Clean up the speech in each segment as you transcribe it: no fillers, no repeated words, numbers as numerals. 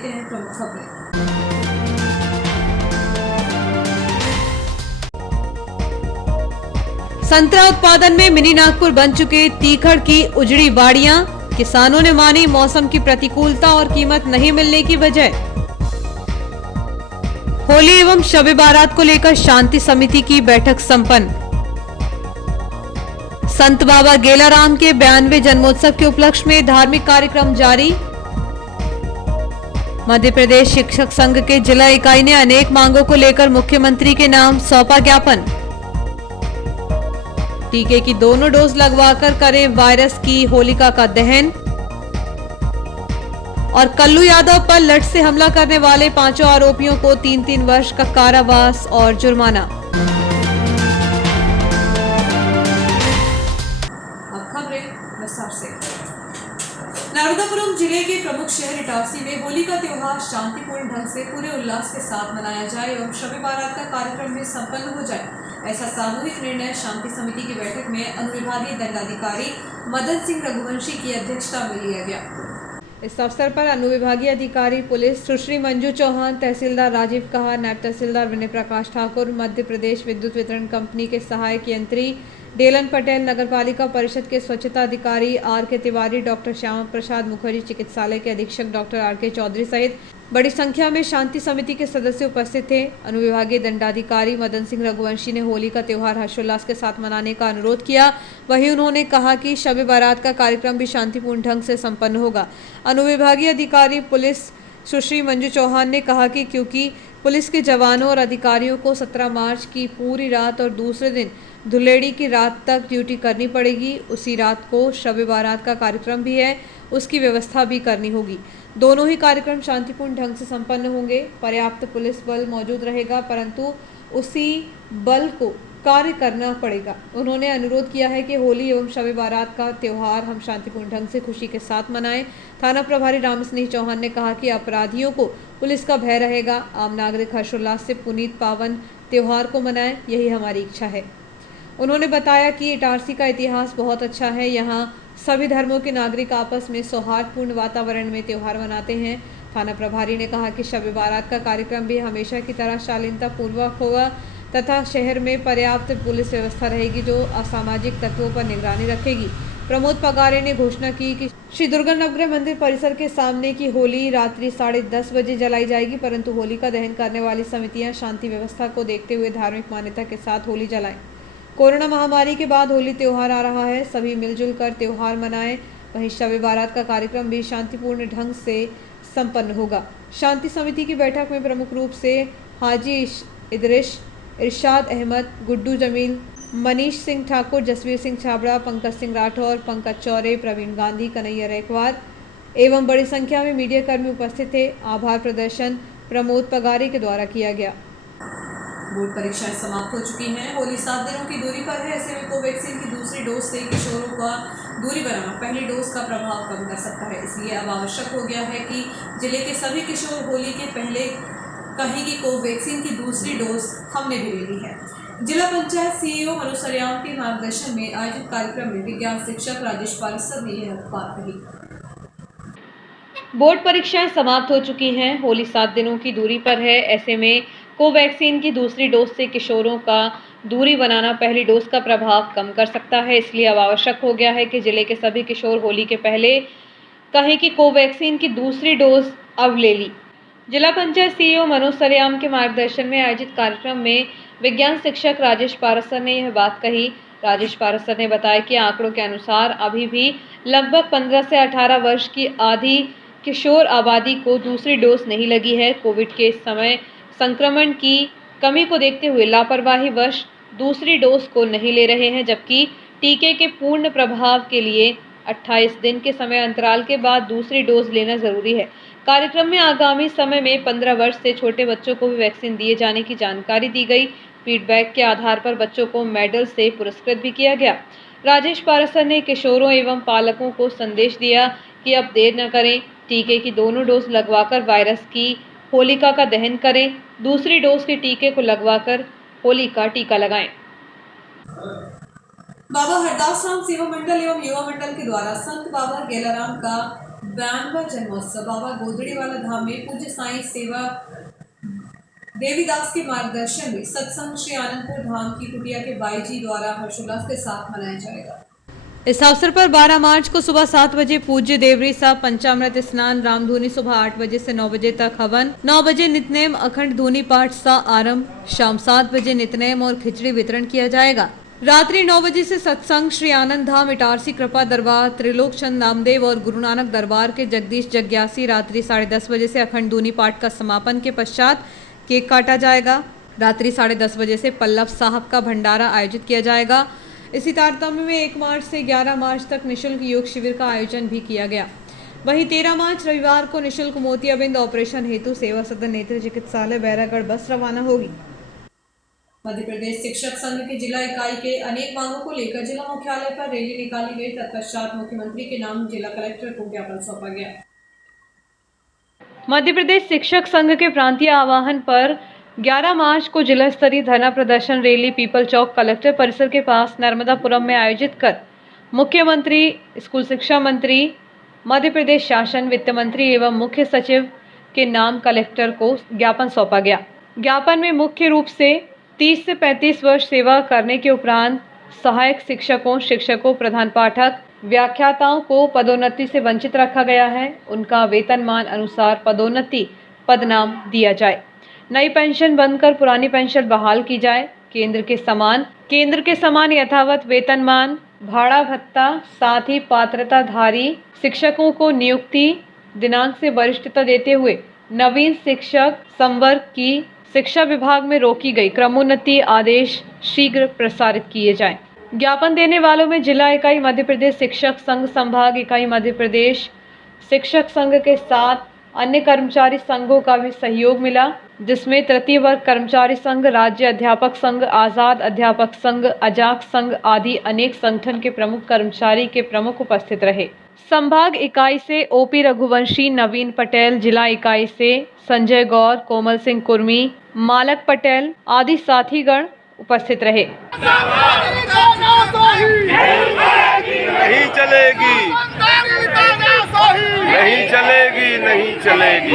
लेते हैं प्रमुख खबरें। संतरा उत्पादन में मिनी नागपुर बन चुके तीखड़ की उजड़ी बाड़ियां, किसानों ने मानी मौसम की प्रतिकूलता और कीमत नहीं मिलने की वजह। होली एवं शब-ए बारात को लेकर शांति समिति की बैठक संपन्न। संत बाबा गेलाराम के 92वें जन्मोत्सव के उपलक्ष्य में धार्मिक कार्यक्रम जारी। मध्य प्रदेश शिक्षक संघ के जिला इकाई ने अनेक मांगों को लेकर मुख्यमंत्री के नाम सौंपा ज्ञापन। टीके की दोनों डोज लगवाकर करें वायरस की होलिका का दहन। और कल्लू यादव पर लठ से हमला करने वाले 5 आरोपियों को 3-3 वर्ष का कारावास और जुर्माना। अब खबरें विस्तार से। नर्मदापुरम जिले के प्रमुख शहर इटारसी में होली का त्योहार शांतिपूर्ण ढंग से पूरे उल्लास के साथ मनाया जाए एवं शब-ए बारात का कार्यक्रम भी संपन्न हो जाए, ऐसा सामूहिक निर्णय शांति समिति की बैठक में अनुविभागीय दंडाधिकारी मदन सिंह रघुवंशी की अध्यक्षता में लिया गया। इस अवसर पर अनुविभागीय अधिकारी पुलिस सुश्री मंजू चौहान, तहसीलदार राजीव कहार, नायब तहसीलदार विनय प्रकाश ठाकुर, मध्य प्रदेश विद्युत वितरण कंपनी के सहायक यंत्री डेलन पटेल, नगरपालिका परिषद के स्वच्छता अधिकारी आर.के. तिवारी, डॉक्टर श्यामा प्रसाद मुखर्जी चिकित्सालय के अधीक्षक डॉक्टर आर.के. चौधरी सहित बड़ी संख्या में शांति समिति के सदस्य उपस्थित थे। अनुविभागीय दंडाधिकारी मदन सिंह रघुवंशी ने होली का त्योहार हर्षोल्लास के साथ मनाने का अनुरोध किया। वहीं उन्होंने कहा कि शब-ए बारात का कार्यक्रम भी शांतिपूर्ण ढंग से संपन्न होगा। अनुविभागीय अधिकारी पुलिस सुश्री मंजू चौहान ने कहा कि क्योंकि पुलिस के जवानों और अधिकारियों को 17 मार्च की पूरी रात और दूसरे दिन धुलेड़ी की रात तक ड्यूटी करनी पड़ेगी, उसी रात को शब-ए बारात का कार्यक्रम भी है, उसकी व्यवस्था भी करनी होगी। दोनों ही कार्यक्रम शांतिपूर्ण ढंग से संपन्न होंगे। पर्याप्त पुलिस बल मौजूद रहेगा, परंतु उसी बल को कार्य करना पड़ेगा। उन्होंने अनुरोध किया है कि होली एवं शब-ए बारात का त्योहार हम शांतिपूर्ण ढंग से खुशी के साथ मनाएं। थाना प्रभारी राम स्नेह चौहान ने कहा कि अपराधियों को पुलिस का भय रहेगा। आम नागरिक हर्षोल्लास से पुनीत पावन त्योहार को मनाएं, यही हमारी इच्छा है। उन्होंने बताया कि इटारसी का इतिहास बहुत अच्छा है। यहाँ सभी धर्मों के नागरिक आपस में सौहार्दपूर्ण वातावरण में त्योहार मनाते हैं। थाना प्रभारी ने कहा कि शब-ए बारात का कार्यक्रम भी हमेशा की तरह शालीनता पूर्वक होगा तथा शहर में पर्याप्त पुलिस व्यवस्था रहेगी जो असामाजिक तत्वों पर निगरानी रखेगी। प्रमोद पगारे ने घोषणा की कि श्री दुर्गा नवग्रह मंदिर परिसर के सामने की होली रात्रि 10:30 बजे जलाई जाएगी, परंतु होली का दहन करने वाली समितियां शांति व्यवस्था को देखते हुए धार्मिक मान्यता के साथ होली जलाएं। कोरोना महामारी के बाद होली त्योहार आ रहा है, सभी मिलजुल कर त्योहार मनाएं। वहीं शब-ए बारात का कार्यक्रम भी शांतिपूर्ण ढंग से संपन्न होगा। शांति समिति की बैठक में प्रमुख रूप से हाजी इदरिश, इरशाद अहमद, गुड्डू जमील, मनीष सिंह ठाकुर, जसवीर सिंह छाबड़ा, पंकज सिंह राठौर, पंकज चौरे, प्रवीण गांधी, कन्हैया रैकवार एवं बड़ी संख्या में मीडिया कर्मी उपस्थित थे। आभार प्रदर्शन प्रमोद पगारे के द्वारा किया गया। बोर्ड परीक्षाएं समाप्त हो चुकी हैं। होली 7 दिनों की दूरी पर है, ऐसे में कोवैक्सीन की दूसरी डोज से किशोरों का दूरी बनाना पहली डोज का प्रभाव कम कर सकता है। इसलिए अब आवश्यक हो गया है कि जिले के सभी किशोर होली के पहले कहीं की कोवैक्सीन की दूसरी डोज हमने भी ले ली है। जिला पंचायत सीईओ मनोज सरियाम के मार्गदर्शन में आयोजित कार्यक्रम में विज्ञान शिक्षक राजेश पारसर ने यह बात कही। बोर्ड परीक्षाएं समाप्त हो चुकी हैं। होली 7 दिनों की दूरी पर है, ऐसे में कोवैक्सीन की दूसरी डोज से किशोरों का दूरी बनाना पहली डोज का प्रभाव कम कर सकता है। इसलिए अब आवश्यक हो गया है कि जिले के सभी किशोर होली के पहले कहीं की कोवैक्सीन की दूसरी डोज अब ले ली। जिला पंचायत सीईओ मनोज सरियाम के मार्गदर्शन में आयोजित कार्यक्रम में विज्ञान शिक्षक राजेश पारसर ने यह बात कही। राजेश पारसर ने बताया कि आंकड़ों के अनुसार अभी भी लगभग 15 से 18 वर्ष की आधी किशोर आबादी को दूसरी डोज नहीं लगी है। कोविड के समय संक्रमण की कमी को देखते हुए लापरवाही वश दूसरी डोज को नहीं ले रहे हैं, जबकि टीके के पूर्ण प्रभाव के लिए 28 दिन के समय अंतराल के बाद दूसरी डोज लेना जरूरी है। कार्यक्रम में आगामी समय में 15 वर्ष से छोटे बच्चों को भी वैक्सीन दिए जाने की जानकारी दी गई। फीडबैक के आधार पर बच्चों को मेडल से पुरस्कृत भी किया गया। राजेश पारसर ने किशोरों एवं पालकों को संदेश दिया कि अब देर न करें, टीके की दोनों डोज लगवाकर वायरस की होलिका का दहन करें, दूसरी डोज के टीके को लगवाकर होली का टीका लगाएं। बाबा हरदास राम सेवा मंडल एवं युवा मंडल के द्वारा संत बाबा गेलाराम का 92वां जन्मोत्सव बाबा गोदड़ीवाला धाम में पूज्य साईं सेवा देवीदास के मार्गदर्शन में सत्संग श्री आनंदपुर धाम की कुटिया के बाईजी द्वारा हर्षोल्लास के साथ मनाया जाएगा। इस अवसर पर 12 मार्च को सुबह 7 बजे पूज्य देवरी साहब पंचामृत स्नान, रामधुनी सुबह 8 बजे से 9 बजे तक हवन, 9 बजे नितनेम अखंड धुनी पाठ सा आरंभ, शाम 7 बजे नितनेम और खिचड़ी वितरण किया जाएगा। रात्रि 9 बजे से सत्संग श्री आनंद धाम इटारसी कृपा दरबार, त्रिलोक चंद नामदेव और गुरु नानक दरबार के जगदीश जग्यासी। रात्रि 10:30 बजे से अखंड धुनी पाठ का समापन के पश्चात केक काटा जाएगा। रात्रि 10:30 बजे से पल्लव साहब का भंडारा आयोजित किया जाएगा। इसी तारतम्य में 1 मार्च से 11 मार्च तक निशुल्क योग शिविर का आयोजन भी किया गया। वहीं 13 मार्च रविवार को निशुल्क मोतियाबिंद ऑपरेशन हेतु सेवा सदन नेत्र चिकित्सालय बैरागढ़ बस रवाना होगी। मध्य प्रदेश शिक्षक संघ की जिला इकाई के अनेक मांगों को लेकर जिला मुख्यालय पर रैली निकाली गई। तत्पश्चात मुख्यमंत्री के नाम जिला कलेक्टर को ज्ञापन सौंपा गया। मध्य प्रदेश शिक्षक संघ के प्रांतीय आह्वान पर 11 मार्च को जिला स्तरीय धरना प्रदर्शन रैली पीपल चौक कलेक्टर परिसर के पास नर्मदापुरम में आयोजित कर मुख्यमंत्री, स्कूल शिक्षा मंत्री, मध्य प्रदेश शासन, वित्त मंत्री एवं मुख्य सचिव के नाम कलेक्टर को ज्ञापन सौंपा गया। ज्ञापन में मुख्य रूप से 30 से 35 वर्ष सेवा करने के उपरांत सहायक शिक्षकों, शिक्षकों, प्रधान पाठक, व्याख्याताओं को पदोन्नति से वंचित रखा गया है। उनका वेतनमान अनुसार पदोन्नति पदनाम दिया जाए। नई पेंशन बंद कर पुरानी पेंशन बहाल की जाए। केंद्र के समान यथावत वेतनमान, भाड़ा भत्ता, साथ ही पात्रताधारी शिक्षकों को नियुक्ति दिनांक से वरिष्ठता देते हुए नवीन शिक्षक संवर्ग की शिक्षा विभाग में रोकी गई क्रमोन्नति आदेश शीघ्र प्रसारित किए जाएं। ज्ञापन देने वालों में जिला इकाई मध्य प्रदेश शिक्षक संघ, संभाग इकाई मध्य प्रदेश शिक्षक संघ के साथ अन्य कर्मचारी संघों का भी सहयोग मिला, जिसमें तृतीय वर्ग कर्मचारी संघ, राज्य अध्यापक संघ, आजाद अध्यापक संघ, अजाक संघ आदि अनेक संगठन के प्रमुख कर्मचारी के प्रमुख उपस्थित रहे। संभाग इकाई से ओपी रघुवंशी, नवीन पटेल, जिला इकाई से संजय गौर, कोमल सिंह कुर्मी, मालक पटेल आदि साथीगण उपस्थित रहे। नहीं चलेगी, नहीं चलेगी, नहीं चलेगी।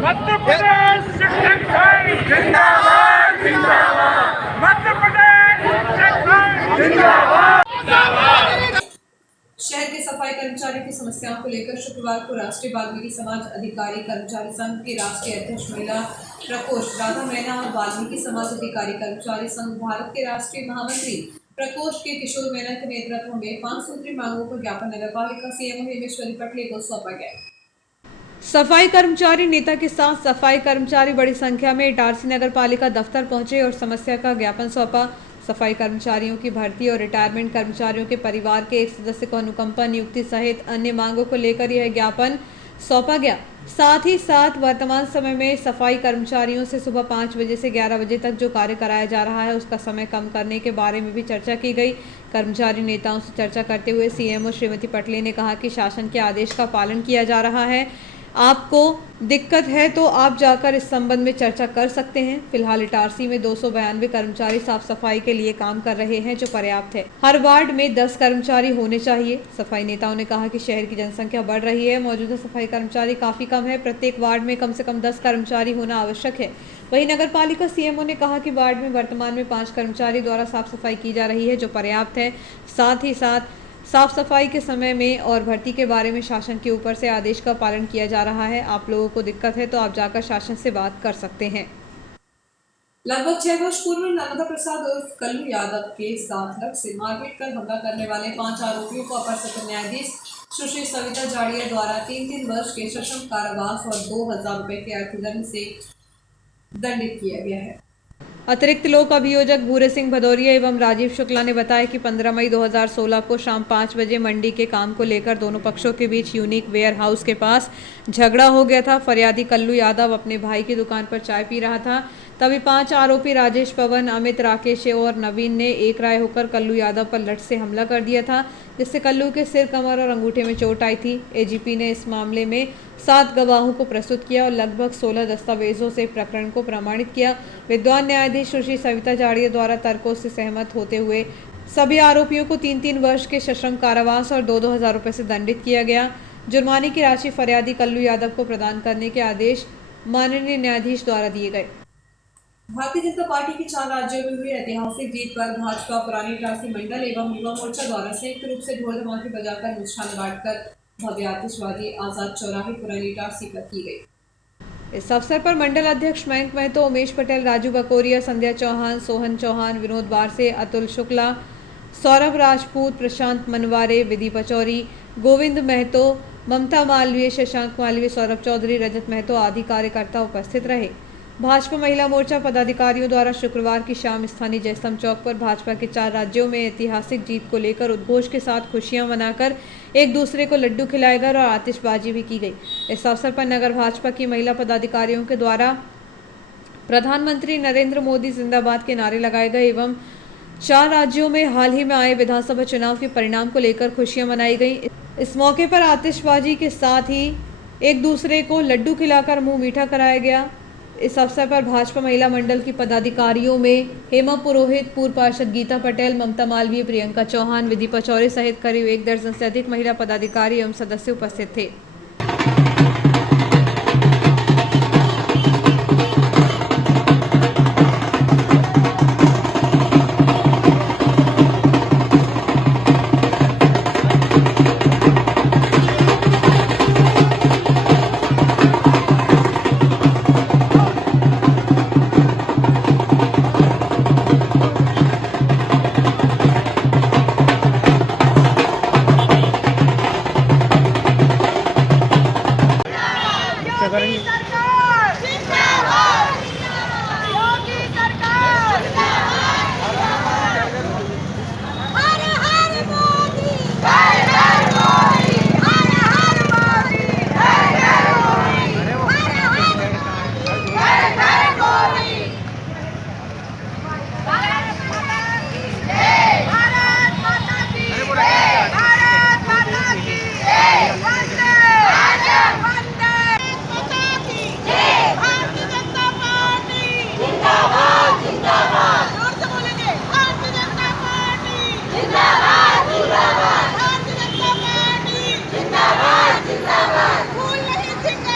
मध्य प्रदेश शिक्षक संघ जिंदाबाद, जिंदाबाद। मध्य प्रदेश शिक्षक संघ जिंदाबाद। शहर के सफाई कर्मचारियों की समस्याओं को लेकर शुक्रवार को राष्ट्रीय वाल्मीकि समाज अधिकारी कर्मचारी संघ की राष्ट्रीय अध्यक्ष महिला प्रकोष्ठ राधा मैना और वाल्मीकि समाज अधिकारी कर्मचारी संघ भारत के राष्ट्रीय महामंत्री प्रकोष्ठ के किशोर मैना के नेतृत्व में 5 सूत्री मांगों पर ज्ञापन नगरपालिका सीएमओ हेमेश्वरी पटले को सौंपा गया। सफाई कर्मचारी नेता के साथ सफाई कर्मचारी बड़ी संख्या में इटारसी नगरपालिका दफ्तर पहुंचे और समस्या का ज्ञापन सौंपा। सफाई कर्मचारियों की भर्ती और रिटायरमेंट कर्मचारियों के परिवार के एक सदस्य को अनुकंपा नियुक्ति सहित अन्य मांगों को लेकर यह ज्ञापन सौंपा गया। साथ ही साथ वर्तमान समय में सफाई कर्मचारियों से सुबह 5 बजे से 11 बजे तक जो कार्य कराया जा रहा है उसका समय कम करने के बारे में भी चर्चा की गई। कर्मचारी नेताओं से चर्चा करते हुए सीएमओ श्रीमती पटले ने कहा कि शासन के आदेश का पालन किया जा रहा है। आपको दिक्कत है तो आप जाकर इस संबंध में चर्चा कर सकते हैं। फिलहाल इटारसी में 292 कर्मचारी साफ सफाई के लिए काम कर रहे हैं, जो पर्याप्त है। हर वार्ड में 10 कर्मचारी होने चाहिए। सफाई नेताओं ने कहा कि शहर की जनसंख्या बढ़ रही है, मौजूदा सफाई कर्मचारी काफी कम है, प्रत्येक वार्ड में कम से कम 10 कर्मचारी होना आवश्यक है। वहीं नगरपालिका सीएमओ ने कहा कि वार्ड में वर्तमान में 5 कर्मचारी द्वारा साफ सफाई की जा रही है, जो पर्याप्त है। साथ ही साथ साफ सफाई के समय में और भर्ती के बारे में शासन के ऊपर से आदेश का पालन किया जा रहा है। आप लोगों को दिक्कत है तो आप जाकर शासन से बात कर सकते हैं। लगभग 6 वर्ष पूर्व नर्मदा प्रसाद उर्फ कल्लू यादव के साथ लग से मारपीट कर हमला करने वाले 5 आरोपियों को अपर सत्र न्यायाधीश सुश्री सविता जाड़िया द्वारा 3 वर्ष के सश्रम कारावास और 2000 रुपए के अर्थदंड से दंडित किया गया है। अतिरिक्त लोक अभियोजक भूरे सिंह भदौरिया एवं राजीव शुक्ला ने बताया कि 15 मई 2016 को शाम 5 बजे मंडी के काम को लेकर दोनों पक्षों के बीच यूनिक वेयर हाउस के पास झगड़ा हो गया था। फरियादी कल्लू यादव अपने भाई की दुकान पर चाय पी रहा था, तभी 5 आरोपी राजेश, पवन, अमित, राकेश और नवीन ने एक राय होकर कल्लू यादव पर लठ से हमला कर दिया था, जिससे कल्लू के सिर, कमर और अंगूठे में चोट आई थी। एजीपी ने इस मामले में 7 गवाहों को प्रस्तुत किया और लगभग 16 दस्तावेजों से प्रकरण को प्रमाणित किया। विद्वान न्यायाधीश सुश्री सविता जाड़िया द्वारा तर्कों से सहमत होते हुए सभी आरोपियों को 3-3 वर्ष के सश्रम कारावास और 2-2 हजार रुपये से दंडित किया गया। जुर्माने की राशि फरियादी कल्लू यादव को प्रदान करने के आदेश माननीय न्यायाधीश द्वारा दिए गए। भारतीय जनता पार्टी की 4 राज्यों में हुई ऐतिहासिक जीत पर भाजपा पुरानी इटारसी मंडल एवं युवा मोर्चा द्वारा संयुक्त रूप से ढोल धमाके बजाकर मिष्ठान बांटकर भव्य आतिशबाजी आजाद चौराहे पुरानी इटारसी पर की गई। इस अवसर पर मंडल अध्यक्ष मयंक महतो, उमेश पटेल, राजू बकोरिया, संध्या चौहान, सोहन चौहान, विनोद बारसे, अतुल शुक्ला, सौरभ राजपूत, प्रशांत मनवारे, विधि पचौरी, गोविंद महतो, ममता मालवीय, शशांक मालवीय, सौरभ चौधरी, रजत महतो आदि कार्यकर्ता उपस्थित रहे। भाजपा महिला मोर्चा पदाधिकारियों द्वारा शुक्रवार की शाम स्थानीय जयस्तंभ चौक पर भाजपा के 4 राज्यों में ऐतिहासिक जीत को लेकर उद्घोष के साथ खुशियां मनाकर एक दूसरे को लड्डू खिलाए गए और आतिशबाजी भी की गई। इस अवसर पर नगर भाजपा की महिला पदाधिकारियों के द्वारा प्रधानमंत्री नरेंद्र मोदी जिंदाबाद के नारे लगाए गए एवं 4 राज्यों में हाल ही में आए विधानसभा चुनाव के परिणाम को लेकर खुशियां मनाई गई। इस मौके पर आतिशबाजी के साथ ही एक दूसरे को लड्डू खिलाकर मुंह मीठा कराया गया। इस अवसर पर भाजपा महिला मंडल की पदाधिकारियों में हेमा पुरोहित, पूर्व पार्षद गीता पटेल, ममता मालवीय, प्रियंका चौहान, विधि पचौरी सहित करीब 1 दर्जन से अधिक महिला पदाधिकारी एवं सदस्य उपस्थित थे।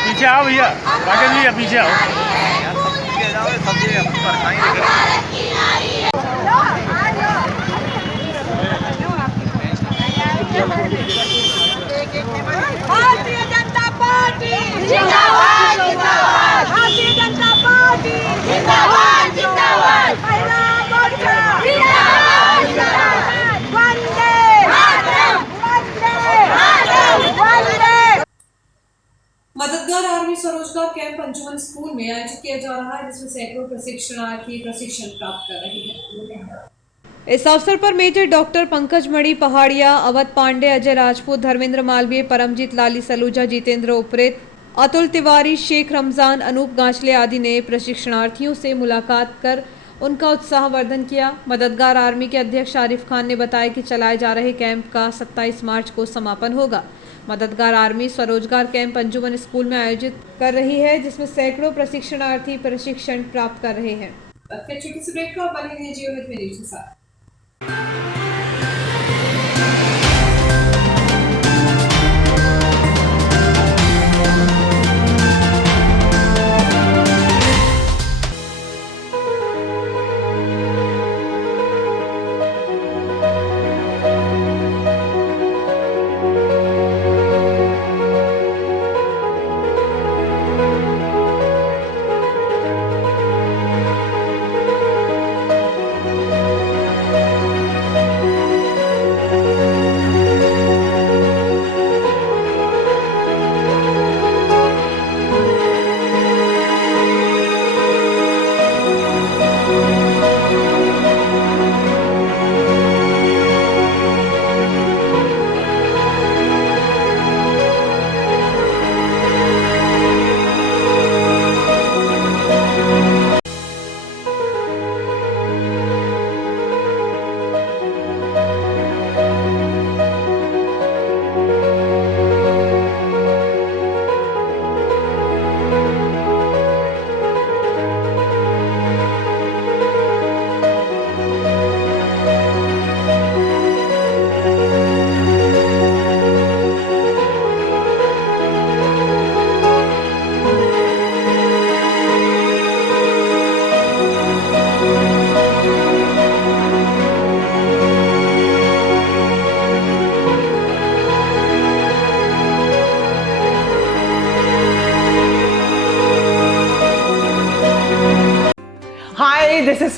पीछे आओ भैया, राकेश भैया पीछे आओ। भारतीय जनता पार्टी जिंदाबाद, जिंदाबाद। भारतीय जनता पार्टी जिंदाबाद, जिंदाबाद। महिला मोर्चा जिंदाबाद, जिंदाबाद। वंदे मातरम, वंदे मातरम, वंदे। मददगार आर्मी स्वरोजगार कैंप अंजुमन स्कूल में आयोजित किया जा रहा है, जिसमें सैकड़ों प्रशिक्षणार्थी प्रशिक्षण प्राप्त कर रहे हैं। इस अवसर पर मेजर डॉक्टर पंकज मणि पहाड़िया, अवध पांडे, अजय राजपूत, धर्मेंद्र मालवीय, परमजीत लाली सलूजा, जितेंद्र उपरेत, अतुल तिवारी, शेख रमजान, अनूप गांचले आदि ने प्रशिक्षणार्थियों से मुलाकात कर उनका उत्साहवर्धन किया। मददगार आर्मी के अध्यक्ष आरिफ खान ने बताया कि चलाए जा रहे कैंप का 27 मार्च को समापन होगा। मददगार आर्मी स्वरोजगार कैंप अंजुमन स्कूल में आयोजित कर रही है, जिसमें सैकड़ों प्रशिक्षणार्थी प्रशिक्षण प्राप्त कर रहे हैं। छोटी सी ब्रेक का बने रहिए जियो हित में न्यूज़ के साथ।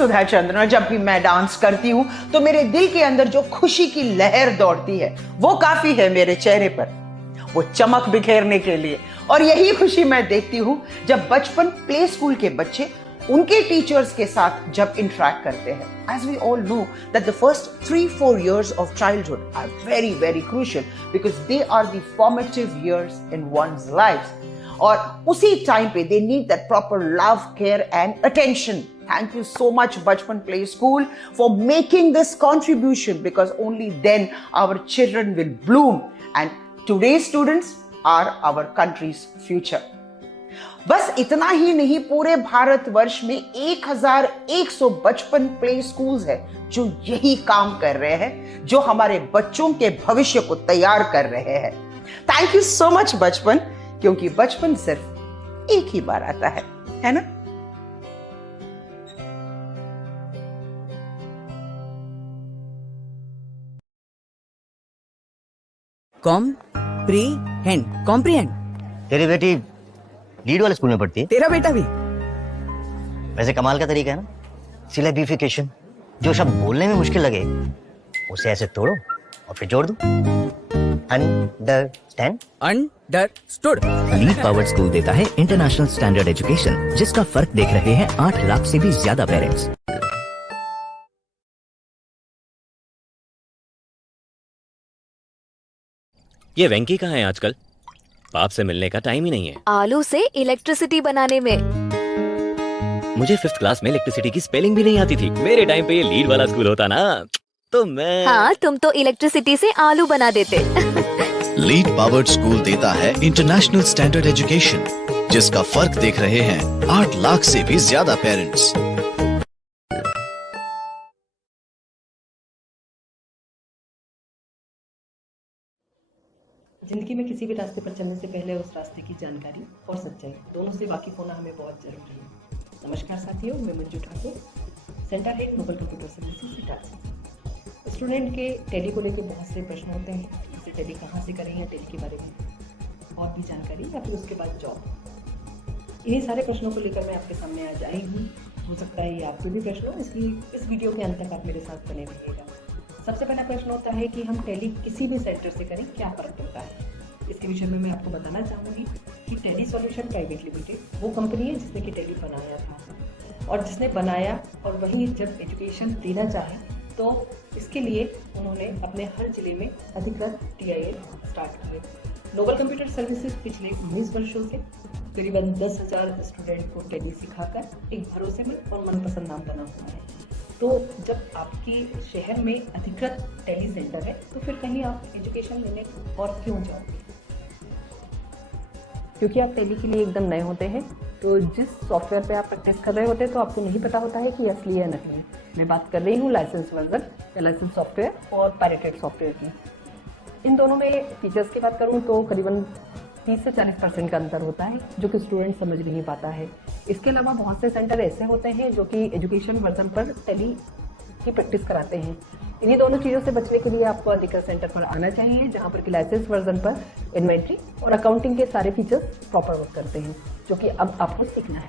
सुधा चंद्रन, जब भी मैं डांस करती हूँ तो मेरे दिल के अंदर जो खुशी की लहर दौड़ती है वो काफी है मेरे चेहरे पर, वो चमक बिखेरने के लिए। और यही खुशी मैं देखती हूँ जब बचपन प्ले स्कूल के बच्चे उनके टीचर्स के साथ जब इंटरेक्ट करते हैं। As we all know that the first 3-4 years of childhood are very, very crucial because they are the formative years in one's life. और उसी टाइम पे they need that proper love, care and attention. Thank you so much Bachpan Play School for making this contribution, because only then our children will bloom and today's students are our country's future. बस इतना ही नहीं, पूरे भारतवर्ष में 1100 बचपन play schools है जो यही काम कर रहे हैं, जो हमारे बच्चों के भविष्य को तैयार कर रहे हैं। थैंक यू सो मच बचपन, क्योंकि बचपन सिर्फ एक ही बार आता है ना? कॉम्प्रीहेंड। तेरी बेटी लीड वाले स्कूल में पढ़ती है? तेरा बेटा भी। वैसे कमाल का तरीका है ना, सिलेबिफिकेशन। जो शब्द बोलने में मुश्किल लगे उसे ऐसे तोड़ो और फिर जोड़ दो। Understand? Understood. Lead powered school देता है इंटरनेशनल स्टैंडर्ड एजुकेशन, जिसका फर्क देख रहे हैं 8 लाख से भी ज्यादा पेरेंट्स। ये वेंकी कहाँ है आजकल? बाप से मिलने का टाइम ही नहीं है। आलू से इलेक्ट्रिसिटी बनाने में। मुझे 5th क्लास में इलेक्ट्रिसिटी की स्पेलिंग भी नहीं आती थी। मेरे टाइम पे ये लीड वाला स्कूल होता ना तो मैं। हाँ, तुम तो इलेक्ट्रिसिटी से आलू बना देते। लीड पावर्ड स्कूल देता है इंटरनेशनल स्टैंडर्ड एजुकेशन, जिसका फर्क देख रहे हैं 8 लाख से भी ज्यादा पेरेंट्स। जिंदगी में किसी भी रास्ते पर चलने से पहले उस रास्ते की जानकारी और सच्चाई दोनों से वाकिफ होना हमें बहुत जरूरी है। नमस्कार साथियों, मैं Manju Thakur, centre head Noble computer services Itarsi. Student के टैली को लेकर बहुत से प्रश्न होते हैं, जैसे टैली कहाँ से करें या टैली के बारे में और भी जानकारी, या फिर उसके बाद जॉब। इन्हीं सारे प्रश्नों को लेकर मैं आपके सामने आज आई हूँ। हो सकता है ये आपके भी प्रश्न हो, इसलिए इस वीडियो के अंत तक आप मेरे साथ बने रहिएगा। सबसे पहला प्रश्न होता है कि हम टैली किसी भी सेंटर से करें क्या फ़र्क पड़ता है। इसके विषय में मैं आपको बताना चाहूँगी कि टैली सॉल्यूशन प्राइवेट लिमिटेड वो कंपनी है जिसने कि टैली बनाया था, और जिसने बनाया और वही जब एजुकेशन देना चाहे तो इसके लिए उन्होंने अपने हर जिले में अधिकृत TIL स्टार्ट किए। नोबल कंप्यूटर सर्विसेज पिछले 19 वर्षों से करीबन 10,000 स्टूडेंट को टैली सिखाकर एक भरोसेमंद और मनपसंद नाम बना हुआ है। तो जब आपके शहर में अधिकृत टैली सेंटर है तो फिर कहीं आप एजुकेशन लेने और क्यों जाओगे? क्योंकि आप टैली के लिए एकदम नए होते हैं, तो जिस सॉफ्टवेयर पे आप प्रैक्टिस कर रहे होते हैं तो आपको नहीं पता होता है कि असली या नकली है। मैं बात कर रही हूँ लाइसेंस वर्जन या लाइसेंस सॉफ्टवेयर और पायरेटेड सॉफ्टवेयर की। इन दोनों में फीचर्स की बात करूँ तो करीबन 30 से 40% का अंतर होता है, जो कि स्टूडेंट समझ नहीं पाता है। इसके अलावा बहुत से सेंटर ऐसे होते हैं जो कि एजुकेशन वर्जन पर टैली की प्रैक्टिस कराते हैं। इन्हीं दोनों चीज़ों से बचने के लिए आपको अधिकृत सेंटर पर आना चाहिए, जहां पर कि लाइसेंस वर्जन पर इन्वेंट्री और अकाउंटिंग के सारे फीचर्स प्रॉपर वर्क करते हैं, जो कि अब आपको सीखना है।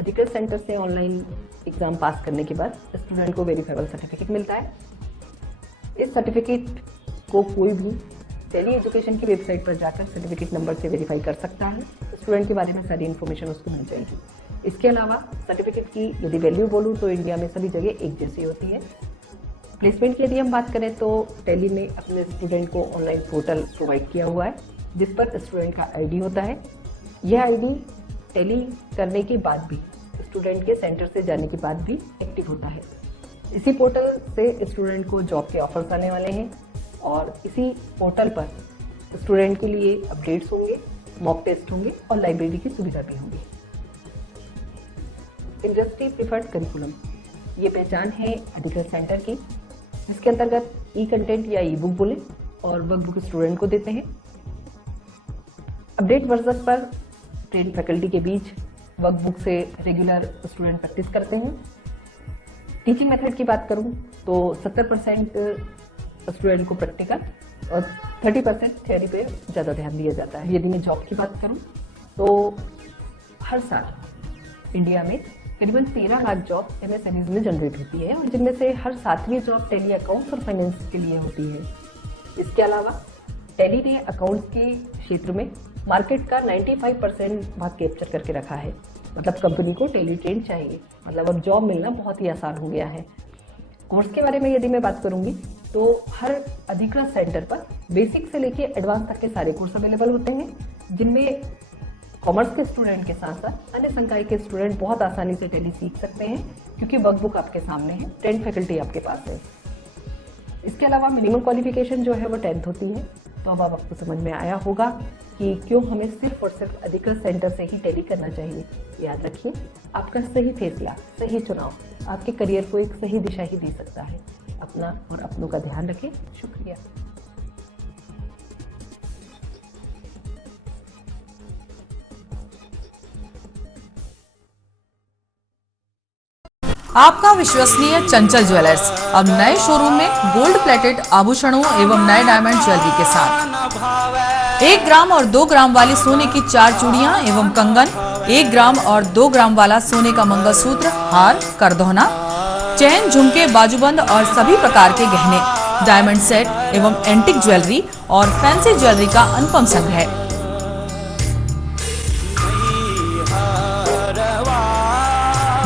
अधिकृत सेंटर से ऑनलाइन एग्जाम पास करने के बाद स्टूडेंट को वेरीफाइबल सर्टिफिकेट मिलता है। इस सर्टिफिकेट को कोई भी टैली एजुकेशन की वेबसाइट पर जाकर सर्टिफिकेट नंबर से वेरीफाई कर सकता है। स्टूडेंट के बारे में सारी इन्फॉर्मेशन उसको मिल जाएगी। इसके अलावा सर्टिफिकेट की यदि वैल्यू बोलूँ तो इंडिया में सभी जगह एक जैसी होती है। प्लेसमेंट की यदि हम बात करें तो टैली ने अपने स्टूडेंट को ऑनलाइन पोर्टल प्रोवाइड किया हुआ है, जिस पर स्टूडेंट का ID होता है। यह ID टैली करने के बाद भी, स्टूडेंट के सेंटर से जाने के बाद भी एक्टिव होता है। इसी पोर्टल से स्टूडेंट को जॉब के ऑफर्स आने वाले हैं, और इसी पोर्टल पर स्टूडेंट के लिए अपडेट्स होंगे, मॉक टेस्ट होंगे और लाइब्रेरी की सुविधा भी होगी। इंडस्ट्री प्रिफर्ड करिकुलम, ये पहचान है अधिकृत सेंटर की, जिसके अंतर्गत कंटेंट या बुक बोले और वर्कबुक स्टूडेंट को देते हैं। अपडेट वर्जन पर ट्रेन फैकल्टी के बीच वर्कबुक से रेगुलर स्टूडेंट प्रैक्टिस करते हैं। टीचिंग मेथड की बात करूं तो 70% स्टूडेंट को प्रैक्टिकल और 30% थ्योरी पे ज़्यादा ध्यान दिया जाता है। यदि मैं जॉब की बात करूं तो हर साल इंडिया में करीबन 13 लाख जॉब MSMEs में जनरेट होती है और जिनमें से हर 7वीं जॉब टैली अकाउंट्स और फाइनेंस के लिए होती है। इसके अलावा टैली ने अकाउंट्स के क्षेत्र में मार्केट का 95% भाग कैप्चर करके रखा है। मतलब कंपनी को टैली ट्रेन चाहिए, मतलब अब जॉब मिलना बहुत ही आसान हो गया है। कोर्स के बारे में यदि मैं बात करूंगी तो हर अधिकृत सेंटर पर बेसिक से लेके एडवांस तक के सारे कोर्स अवेलेबल होते हैं, जिनमें कॉमर्स के स्टूडेंट के साथ साथ अन्य संकाय के स्टूडेंट बहुत आसानी से टैली सीख सकते हैं, क्योंकि वर्कबुक आपके सामने है, 10 फैकल्टी आपके पास है। इसके अलावा मिनिमम क्वालिफिकेशन जो है वो 10th होती है। तो अब आपको समझ में आया होगा कि क्यों हमें सिर्फ और सिर्फ अधिकृत सेंटर से ही टैली करना चाहिए। याद रखिए, आपका सही फैसला, सही चुनाव आपके करियर को एक सही दिशा ही दे सकता है। अपना और अपनों का ध्यान रखें। शुक्रिया। आपका विश्वसनीय चंचल ज्वेलर्स अब नए शोरूम में गोल्ड प्लेटेड आभूषणों एवं नए डायमंड ज्वेलरी के साथ 1 ग्राम और 2 ग्राम वाली सोने की 4 चूड़ियां एवं कंगन, 1 ग्राम और 2 ग्राम वाला सोने का मंगलसूत्र, हार, करदौना, चैन, झुमके, बाजूबंद और सभी प्रकार के गहने, डायमंड सेट एवं एंटिक ज्वेलरी और फैंसी ज्वेलरी का अनुपम संग्रह।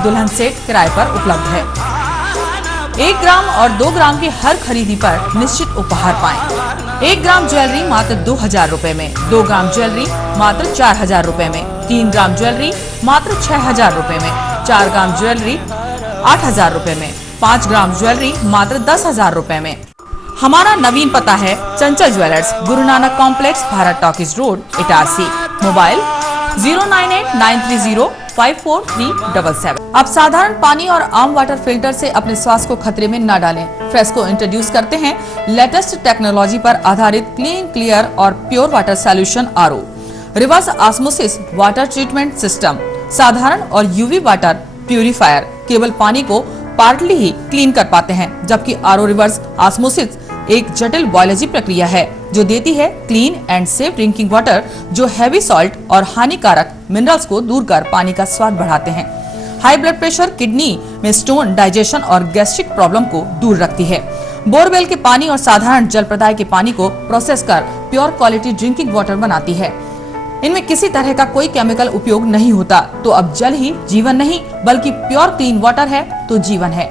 दुल्हन सेट किराए पर उपलब्ध है। 1 ग्राम और 2 ग्राम की हर खरीदी पर निश्चित उपहार पाएं। 1 ग्राम ज्वेलरी मात्र 2000 रुपए में, 2 ग्राम ज्वेलरी मात्र 4000 रुपए में, 3 ग्राम ज्वेलरी मात्र 6000 रुपए में, 4 ग्राम ज्वेलरी 8000 रुपए में, 5 ग्राम ज्वेलरी मात्र 10000 रुपए में। हमारा नवीन पता है चंचल jewellers, Guru Nanak complex, Bharat talkies road, Itarsi. Mobile 09893054377। अब साधारण पानी और आम वाटर फिल्टर से अपने स्वास्थ्य को खतरे में न डालें। फ्रेस्को इंट्रोड्यूस करते हैं लेटेस्ट टेक्नोलॉजी पर आधारित क्लीन, क्लियर और pure water solution RO, reverse osmosis water treatment system, साधारण और UV वाटर प्यूरिफायर केवल पानी को पार्टली ही क्लीन कर पाते हैं, जबकि RO रिवर्स ऑस्मोसिस एक जटिल बायोलॉजी प्रक्रिया है जो देती है clean and safe drinking water, जो हैवी सॉल्ट और हानिकारक मिनरल्स को दूर कर पानी का स्वाद बढ़ाते हैं। हाई ब्लड प्रेशर, किडनी में स्टोन, डाइजेशन और गैस्ट्रिक प्रॉब्लम को दूर रखती है। बोरवेल के पानी और साधारण जल प्रदाय के पानी को प्रोसेस कर प्योर क्वालिटी ड्रिंकिंग वाटर बनाती है। इनमें किसी तरह का कोई केमिकल उपयोग नहीं होता। तो अब जल ही जीवन नहीं बल्कि प्योर क्लीन वाटर है तो जीवन है।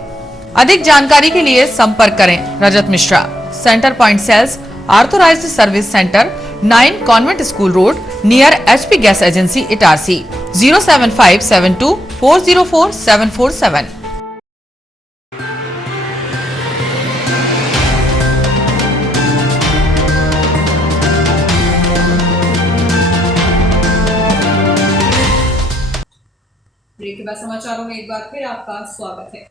अधिक जानकारी के लिए संपर्क करें Rajat Mishra, centre point sales, authorised service centre, 9 convent school road, near HP gas agency, Itarsi. 07572404747। Break के बाद समाचारों में एक बार फिर आपका स्वागत है।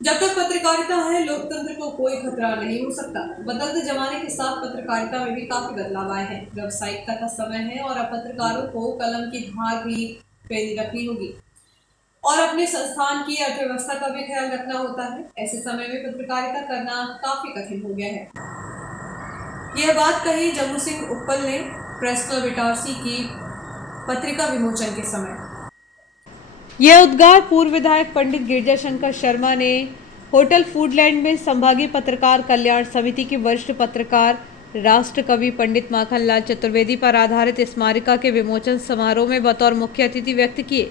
जब तक पत्रकारिता है, लोकतंत्र को कोई खतरा नहीं हो सकता। बदलते जमाने के साथ पत्रकारिता में भी काफी बदलाव आए हैं। व्यावसायिकता का समय है और अब पत्रकारों को कलम की धार भी पैनी रखनी होगी और अपने संस्थान की अर्थव्यवस्था का भी ख्याल रखना होता है। ऐसे समय में पत्रकारिता करना काफी कठिन हो गया है। यह बात कही जम्मू सिंह उप्पल ने प्रेस क्लब इटारसी की पत्रिका विमोचन के समय। यह उद्गार पूर्व विधायक पंडित गिरजाशंकर शर्मा ने होटल फूडलैंड में संभागीय पत्रकार कल्याण समिति के वरिष्ठ पत्रकार राष्ट्र कवि पंडित माखनलाल चतुर्वेदी पर आधारित स्मारिका के विमोचन समारोह में बतौर मुख्य अतिथि व्यक्त किए।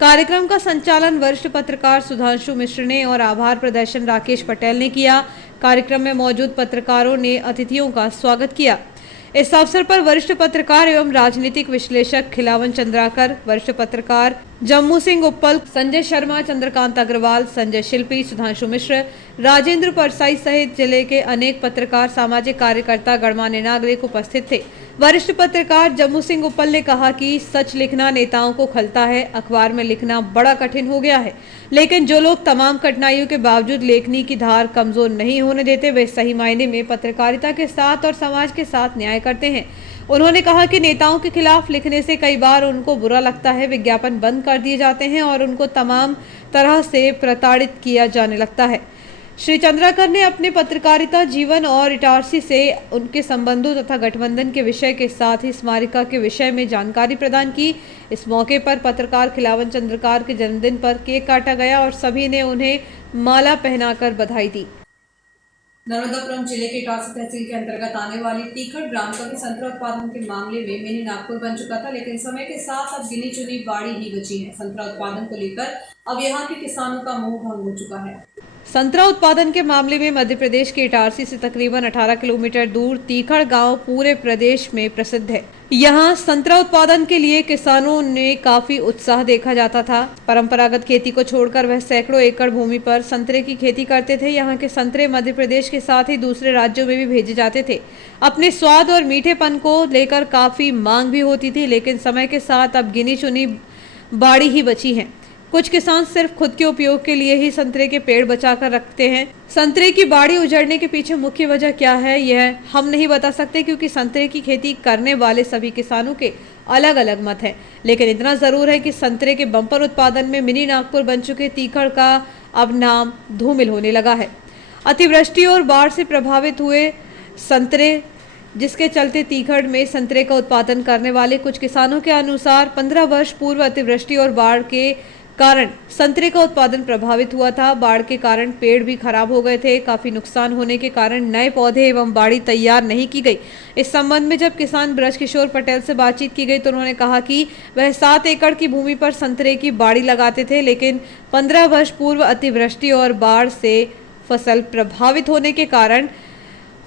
कार्यक्रम का संचालन वरिष्ठ पत्रकार सुधांशु मिश्र ने और आभार प्रदर्शन राकेश पटेल ने किया। कार्यक्रम में मौजूद पत्रकारों ने अतिथियों का स्वागत किया। इस अवसर पर वरिष्ठ पत्रकार एवं राजनीतिक विश्लेषक खिलावन चंद्राकर, वरिष्ठ पत्रकार जम्मू सिंह उप्पल, संजय शर्मा, चंद्रकांत अग्रवाल, संजय शिल्पी, सुधांशु मिश्र, राजेंद्र परसाई सहित जिले के अनेक पत्रकार, सामाजिक कार्यकर्ता, गणमान्य नागरिक उपस्थित थे। वरिष्ठ पत्रकार जम्मू सिंह उप्पल ने कहा कि सच लिखना नेताओं को खलता है। अखबार में लिखना बड़ा कठिन हो गया है, लेकिन जो लोग तमाम कठिनाइयों के बावजूद लेखनी की धार कमजोर नहीं होने देते, वे सही मायने में पत्रकारिता के साथ और समाज के साथ न्याय करते हैं। उन्होंने कहा कि नेताओं के खिलाफ लिखने से कई बार उनको बुरा लगता है, विज्ञापन बंद कर दिए जाते हैं और उनको तमाम तरह से प्रताड़ित किया जाने लगता है। श्री चंद्राकर ने अपने पत्रकारिता जीवन और इटारसी से उनके संबंधों तथा गठबंधन के विषय के साथ ही स्मारिका के विषय में जानकारी प्रदान की। इस मौके पर पत्रकार खिलावन चंद्रकार के जन्मदिन पर केक काटा गया और सभी ने उन्हें माला पहनाकर बधाई दी। नर्मदापुरम जिले के इटारसी तहसील के अंतर्गत आने वाली तीखड़ ग्राम का संतरा उत्पादन के मामले में मिनी नागपुर बन चुका था, लेकिन समय के साथ अब गिनी चुनी बाड़ी ही बची है। संतरा उत्पादन को लेकर अब यहाँ के किसानों का मुंह भंग हो चुका है। संतरा उत्पादन के मामले में मध्य प्रदेश के इटारसी से तकरीबन 18 किलोमीटर दूर तीखड़ गांव पूरे प्रदेश में प्रसिद्ध है। यहां संतरा उत्पादन के लिए किसानों ने काफी उत्साह देखा जाता था। परंपरागत खेती को छोड़कर वह सैकड़ों एकड़ भूमि पर संतरे की खेती करते थे। यहां के संतरे मध्य प्रदेश के साथ ही दूसरे राज्यों में भी भेजे जाते थे। अपने स्वाद और मीठेपन को लेकर काफी मांग भी होती थी, लेकिन समय के साथ अब गिनी चुनी बाड़ी ही बची है। कुछ किसान सिर्फ खुद के उपयोग के लिए ही संतरे के पेड़ बचाकर रखते हैं। संतरे की बाड़ी उजड़ने के पीछे मुख्य वजह क्या है, यह हम नहीं बता सकते, क्योंकि संतरे की खेती करने वाले सभी किसानों के अलग अलग मत हैं। लेकिन इतना जरूर है कि संतरे के बम्पर उत्पादन में मिनी नागपुर बन चुके तीखड़ का अब नाम धूमिल होने लगा है। अतिवृष्टि और बाढ़ से प्रभावित हुए संतरे, जिसके चलते तीखड़ में संतरे का उत्पादन करने वाले कुछ किसानों के अनुसार 15 वर्ष पूर्व अतिवृष्टि और बाढ़ के कारण संतरे का उत्पादन प्रभावित हुआ था। बाढ़ के कारण पेड़ भी खराब हो गए थे। काफी नुकसान होने के कारण नए पौधे एवं बाड़ी तैयार नहीं की गई। इस संबंध में जब किसान ब्रजकिशोर पटेल से बातचीत की गई तो उन्होंने कहा कि वह 7 एकड़ की भूमि पर संतरे की बाड़ी लगाते थे, लेकिन 15 वर्ष पूर्व अतिवृष्टि और बाढ़ से फसल प्रभावित होने के कारण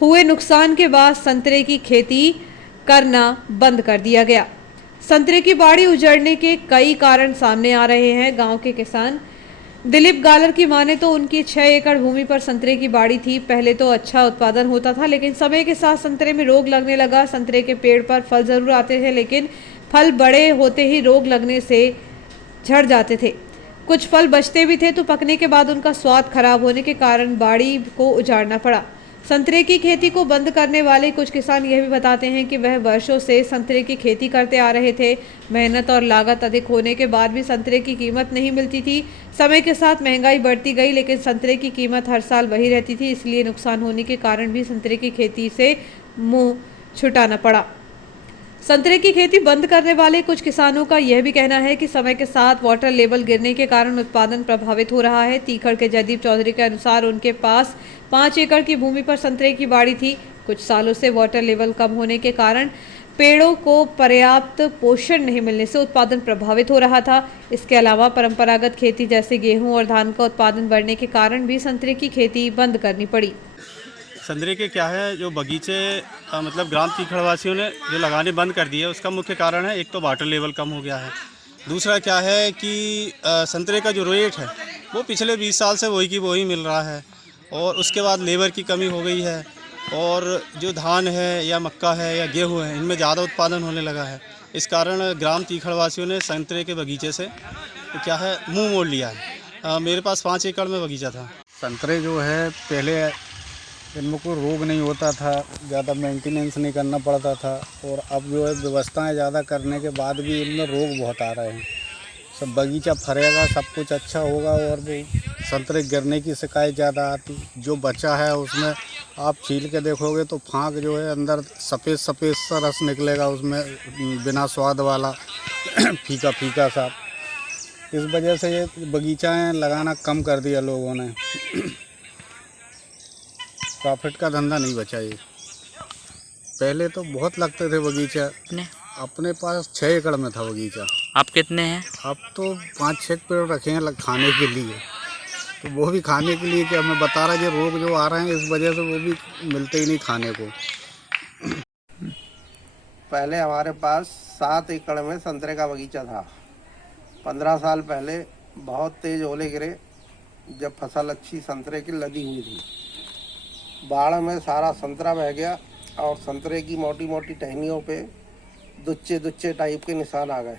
हुए नुकसान के बाद संतरे की खेती करना बंद कर दिया गया। संतरे की बाड़ी उजड़ने के कई कारण सामने आ रहे हैं। गांव के किसान दिलीप गालर की माने तो उनकी 6 एकड़ भूमि पर संतरे की बाड़ी थी। पहले तो अच्छा उत्पादन होता था, लेकिन समय के साथ संतरे में रोग लगने लगा। संतरे के पेड़ पर फल जरूर आते थे, लेकिन फल बड़े होते ही रोग लगने से झड़ जाते थे। कुछ फल बचते भी थे तो पकने के बाद उनका स्वाद खराब होने के कारण बाड़ी को उजाड़ना पड़ा। संतरे की खेती को बंद करने वाले कुछ किसान यह भी बताते हैं कि वह वर्षों से संतरे की खेती करते आ रहे थे। मेहनत और लागत अधिक होने के बाद भी संतरे की कीमत नहीं मिलती थी। समय के साथ महंगाई बढ़ती गई, लेकिन संतरे की कीमत हर साल वही रहती थी। इसलिए नुकसान होने के कारण भी संतरे की खेती से मुंह छुटाना पड़ा। संतरे की खेती बंद करने वाले कुछ किसानों का यह भी कहना है कि समय के साथ वाटर लेवल गिरने के कारण उत्पादन प्रभावित हो रहा है। तीखड़ के जयदीप चौधरी के अनुसार उनके पास 5 एकड़ की भूमि पर संतरे की बाड़ी थी। कुछ सालों से वाटर लेवल कम होने के कारण पेड़ों को पर्याप्त पोषण नहीं मिलने से उत्पादन प्रभावित हो रहा था। इसके अलावा परंपरागत खेती जैसे गेहूं और धान का उत्पादन बढ़ने के कारण भी संतरे की खेती बंद करनी पड़ी। संतरे के क्या है, जो बगीचे मतलब ग्राम तीखड़वासियों ने जो लगाने बंद कर दिए, उसका मुख्य कारण है एक तो वाटर लेवल कम हो गया है। दूसरा क्या है कि संतरे का जो रेट है वो पिछले 20 साल से वही की वही मिल रहा है, और उसके बाद लेबर की कमी हो गई है, और जो धान है या मक्का है या गेहूँ है, इनमें ज़्यादा उत्पादन होने लगा है। इस कारण ग्राम तीखड़वासियों ने संतरे के बगीचे से क्या है मुँह मोड़ लिया है। मेरे पास 5 एकड़ में बगीचा था। संतरे जो है पहले इनमें कोई रोग नहीं होता था, ज़्यादा मेंटेनेंस नहीं करना पड़ता था, और अब जो है व्यवस्थाएं ज़्यादा करने के बाद भी इनमें रोग बहुत आ रहे हैं। सब बगीचा फरेगा, सब कुछ अच्छा होगा, और वो संतरे गिरने की शिकायत ज़्यादा आती। जो बचा है उसमें आप छील के देखोगे तो फांक जो है अंदर सफ़ेद सफ़ेद सा रस निकलेगा, उसमें बिना स्वाद वाला फीका फीका सा। इस वजह से ये बगीचाएँ लगाना कम कर दिया लोगों ने। प्रॉफिट का धंधा नहीं बचा ये। पहले तो बहुत लगते थे बगीचा। अपने पास 6 एकड़ में था बगीचा। आप कितने हैं? अब तो 5-6 पेड़ रखे हैं खाने के लिए, तो वो भी खाने के लिए क्या मैं बता रहा, जो रोग जो आ रहे हैं इस वजह से वो भी मिलते ही नहीं खाने को। पहले हमारे पास 7 एकड़ में संतरे का बगीचा था। 15 साल पहले बहुत तेज ओले गिरे, जब फसल अच्छी संतरे की लदी हुई थी। बाढ़ में सारा संतरा बह गया, और संतरे की मोटी मोटी टहनियों पे दुच्चे टाइप के निशान आ गए।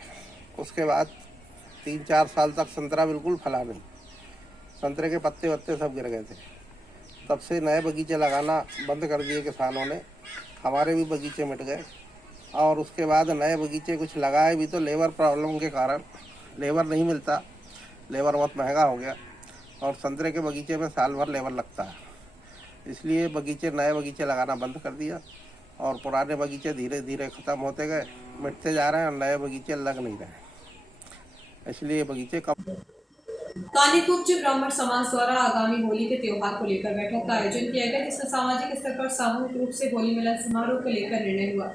उसके बाद 3-4 साल तक संतरा बिल्कुल फला नहीं। संतरे के पत्ते वत्ते सब गिर गए थे। तब से नए बगीचे लगाना बंद कर दिए किसानों ने। हमारे भी बगीचे मिट गए, और उसके बाद नए बगीचे कुछ लगाए भी तो लेबर प्रॉब्लम के कारण लेबर नहीं मिलता, लेबर बहुत महंगा हो गया। और संतरे के बगीचे में साल भर लेबर लगता है, इसलिए नए बगीचे लगाना बंद कर दिया और पुराने बगीचे धीरे धीरे ख़त्म होते गए, मिटते जा रहे हैं और नए बगीचे लग नहीं रहे, इसलिए बगीचे कम। कानीकुब्ज ब्राह्मण समाज द्वारा आगामी होली के त्योहार को लेकर बैठक का आयोजन किया गया, जिसमें सामाजिक स्तर पर सामूहिक रूप से होली मिलन समारोह को लेकर निर्णय हुआ।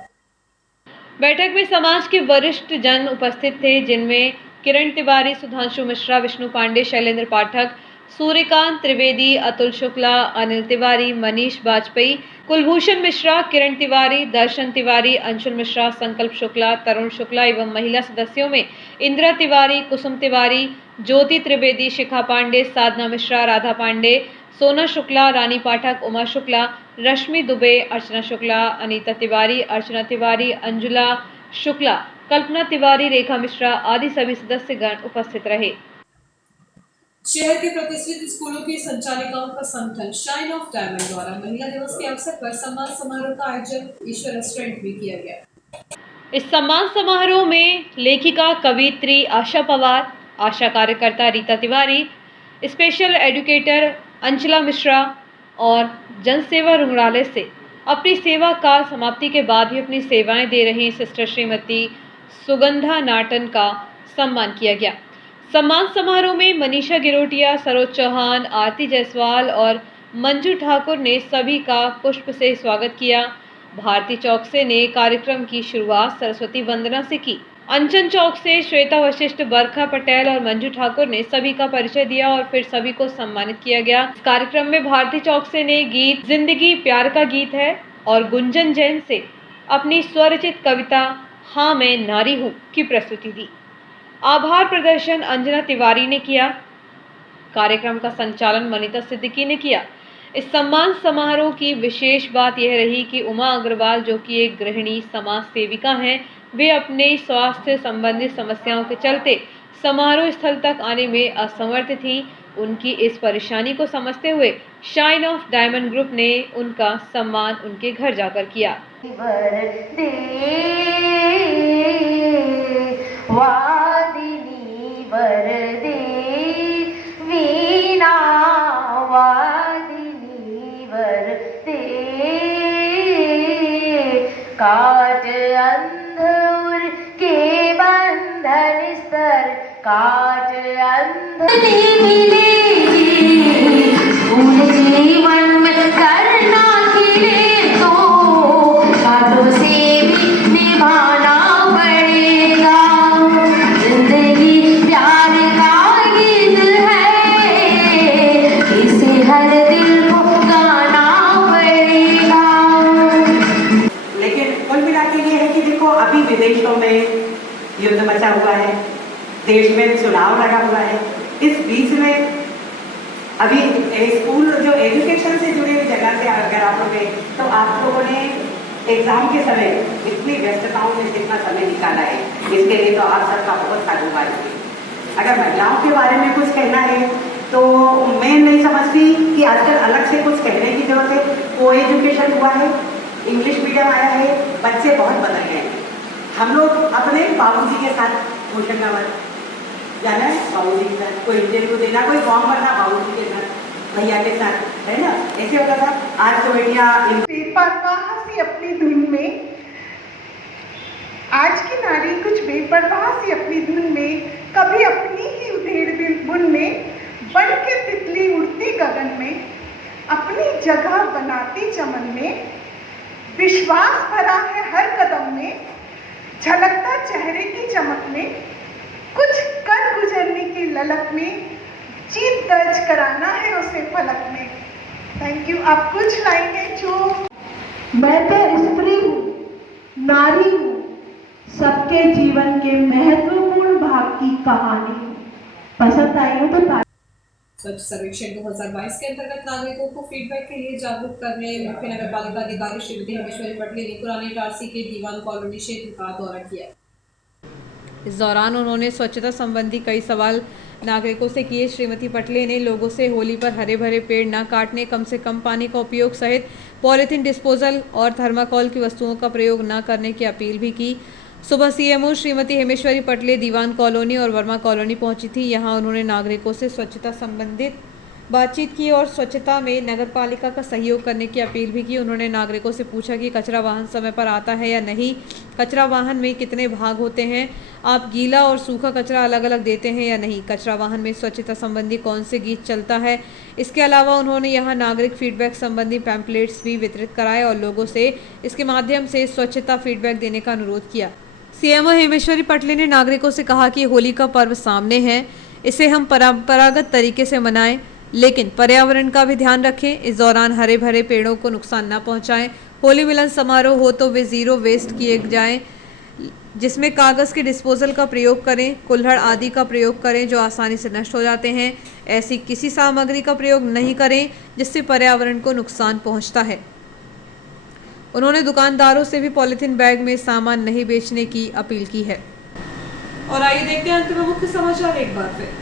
बैठक में समाज के वरिष्ठ जन उपस्थित थे, जिनमें किरण तिवारी, सुधांशु मिश्रा, विष्णु पांडे, शैलेंद्र पाठक, सूर्यकांत त्रिवेदी, अतुल शुक्ला, अनिल तिवारी, मनीष वाजपेयी, कुलभूषण मिश्रा, किरण तिवारी, दर्शन तिवारी, अंशुल मिश्रा, संकल्प शुक्ला, तरुण शुक्ला एवं महिला सदस्यों में इंदिरा तिवारी, कुसुम तिवारी, ज्योति त्रिवेदी, शिखा पांडे, साधना मिश्रा, राधा पांडे, सोना शुक्ला, रानी पाठक, उमा शुक्ला, रश्मि दुबे, अर्चना शुक्ला, अनीता तिवारी, अर्चना तिवारी, अंजुला शुक्ला, कल्पना तिवारी, रेखा मिश्रा आदि सभी सदस्यगण उपस्थित रहे। शहर के प्रतिष्ठित स्कूलों की संचालिकाओं का संगठन शाइन ऑफ डायमंड द्वारा महिला दिवस के अवसर पर सम्मान समारोह का आयोजन ईश्वर रेस्टोरेंट में किया गया। इस सम्मान समारोह में लेखिका कवियत्री आशा पवार, आशा कार्यकर्ता रीता तिवारी, स्पेशल एजुकेटर अंचला मिश्रा और जनसेवा रुंगड़ाले से अपनी सेवा काल समाप्ति के बाद भी अपनी सेवाएं दे रही सिस्टर श्रीमती सुगंधा नाटन का सम्मान किया गया। सम्मान समारोह में मनीषा गिरोटिया, सरोज चौहान, आरती जायसवाल और मंजू ठाकुर ने सभी का पुष्प से स्वागत किया। भारती चौक से ने कार्यक्रम की शुरुआत सरस्वती वंदना से की। अंचन चौक से श्वेता वशिष्ठ, बरखा पटेल और मंजू ठाकुर ने सभी का परिचय दिया और फिर सभी को सम्मानित किया गया। इस कार्यक्रम में भारती चौक से ने गीत जिंदगी प्यार का गीत है और गुंजन जैन से अपनी स्वरचित कविता हाँ मैं नारी हूँ की प्रस्तुति दी। आभार प्रदर्शन अंजना तिवारी ने किया। कार्यक्रम का संचालन मनीता सिद्दीकी ने किया। इस सम्मान समारोह की विशेष बात यह रही कि उमा अग्रवाल, जो कि एक गृहिणी समाज सेविका हैं, वे अपने स्वास्थ्य संबंधी समस्याओं के चलते समारोह स्थल तक आने में असमर्थ थीं। उनकी इस परेशानी को समझते हुए शाइन ऑफ डायमंड ग्रुप ने उनका सम्मान उनके घर जाकर किया। वादिनी वरदे वीणा वादिनी वरदे काट अंधुर के बंधन स्तर काट अंध मिलेगी फूल जीवन में करना खिले तो काटों से भी निभाना पड़ेगा। जिंदगी प्यार का गीत है, इसे हर दिल को गाना पड़ेगा। लेकिन कुल मिला के ये है कि देखो अभी विदेशों में युद्ध मचा हुआ है, देश में चुनाव लगा हुआ है, इस बीच में अभी स्कूल जो एजुकेशन से जुड़ी हुई जगह से अगर आप लोग तो आप लोगों ने एग्जाम के समय इतनी व्यस्तताओं में कितना समय निकाला है, इसके लिए तो आप सबका बहुत साधुवाद है। अगर महिलाओं के बारे में कुछ कहना है तो मैं नहीं समझती कि आजकल अलग से कुछ कहने की जरूरत है। को एजुकेशन हुआ है, इंग्लिश मीडियम आया है, बच्चे बहुत बदल गए हैं। हम लोग अपने बाबूजी के साथ होशंगाबाद जाना है, बाबूजी के साथ कोई इंटरव्यू देना, कोई फॉर्म भरना, बाबूजी के साथ, भैया के साथ, है ना, ऐसे होता था। आज तो बेटियां बेपरवाह सी अपनी धुन में, आज की नारी कुछ बेपरवाह सी अपनी धुन में, कभी अपनी ही उधेड़ बुन में, बन के तितली उड़ती गगन में, अपनी जगह बनाती चमन में, विश्वास भरा है हर कदम में, झलकता चेहरे की चमक में, कुछ कर गुजरने की ललक में, जीत दर्ज कराना है उसे फलक में। Thank you. आप कुछ लाइनें जो मैं तो स्त्री हूँ, नारी हूँ, सबके जीवन के महत्वपूर्ण भाग की कहानी हूँ। पसंद आई हो तो स्वच्छ सर्वेक्षण 2022 के अंतर्गत नागरिकों को फीडबैक के लिए जागरूक करने मुख्य नगर पालिका अधिकारी श्रीमती हेमेश्वरी पटले ने पुराने इटारसी के दीवान कॉलोनी क्षेत्र का दौरा किया। इस दौरान उन्होंने स्वच्छता संबंधी कई सवाल नागरिकों से किए। श्रीमती पटले ने लोगों से होली पर हरे भरे पेड़ न काटने, कम से कम पानी का उपयोग सहित पॉलीथीन डिस्पोजल और थर्माकोल की वस्तुओं का प्रयोग न करने की अपील भी की। सुबह सीएमओ श्रीमती हेमेश्वरी पटले दीवान कॉलोनी और वर्मा कॉलोनी पहुंची थी। यहां उन्होंने नागरिकों से स्वच्छता संबंधित बातचीत की और स्वच्छता में नगरपालिका का सहयोग करने की अपील भी की। उन्होंने नागरिकों से पूछा कि कचरा वाहन समय पर आता है या नहीं, कचरा वाहन में कितने भाग होते हैं, आप गीला और सूखा कचरा अलग अलग देते हैं या नहीं, कचरा वाहन में स्वच्छता संबंधी कौन से गीत चलता है। इसके अलावा उन्होंने यहाँ नागरिक फीडबैक संबंधी पैम्पलेट्स भी वितरित कराए और लोगों से इसके माध्यम से स्वच्छता फीडबैक देने का अनुरोध किया। सीएमओ हेमेश्वरी पटले ने नागरिकों से कहा कि होली का पर्व सामने है, इसे हम परंपरागत तरीके से मनाएं, लेकिन पर्यावरण का भी ध्यान रखें। इस दौरान हरे भरे पेड़ों को नुकसान न पहुंचाएं। होली मिलन समारोह हो तो वे जीरो वेस्ट किए जाएं, जिसमें कागज़ के डिस्पोजल का प्रयोग करें, कुल्हड़ आदि का प्रयोग करें जो आसानी से नष्ट हो जाते हैं। ऐसी किसी सामग्री का प्रयोग नहीं करें जिससे पर्यावरण को नुकसान पहुंचता है। उन्होंने दुकानदारों से भी पॉलीथीन बैग में सामान नहीं बेचने की अपील की है। और आइए देखते हैं अंत में मुख्य समाचार एक बार फिर।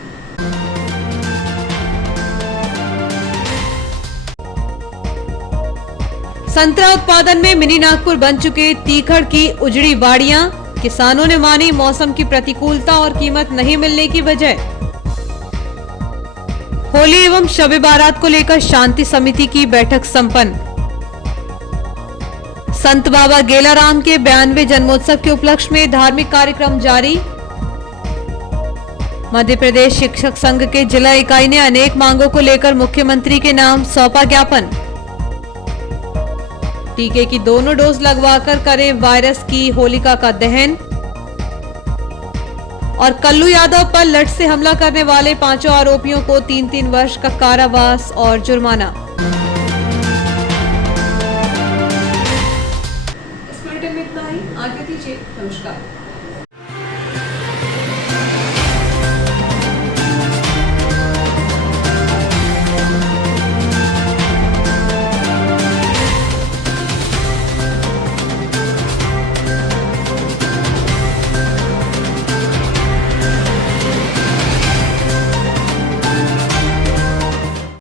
संतरा उत्पादन में मिनी नागपुर बन चुके तीखड़ की उजड़ी बाड़ियां, किसानों ने मानी मौसम की प्रतिकूलता और कीमत नहीं मिलने की वजह। होली एवं शब बारात को लेकर शांति समिति की बैठक संपन्न। संत बाबा गेलाराम के 92वें जन्मोत्सव के उपलक्ष्य में धार्मिक कार्यक्रम जारी। मध्य प्रदेश शिक्षक संघ के जिला इकाई ने अनेक मांगों को लेकर मुख्यमंत्री के नाम सौंपा ज्ञापन। टीके की दोनों डोज लगवाकर करें वायरस की होलिका का दहन। और कल्लू यादव पर लठ से हमला करने वाले 5 आरोपियों को 3-3 वर्ष का कारावास और जुर्माना। इस बुलेटिन में इतना ही। आगे दीजिए, नमस्कार।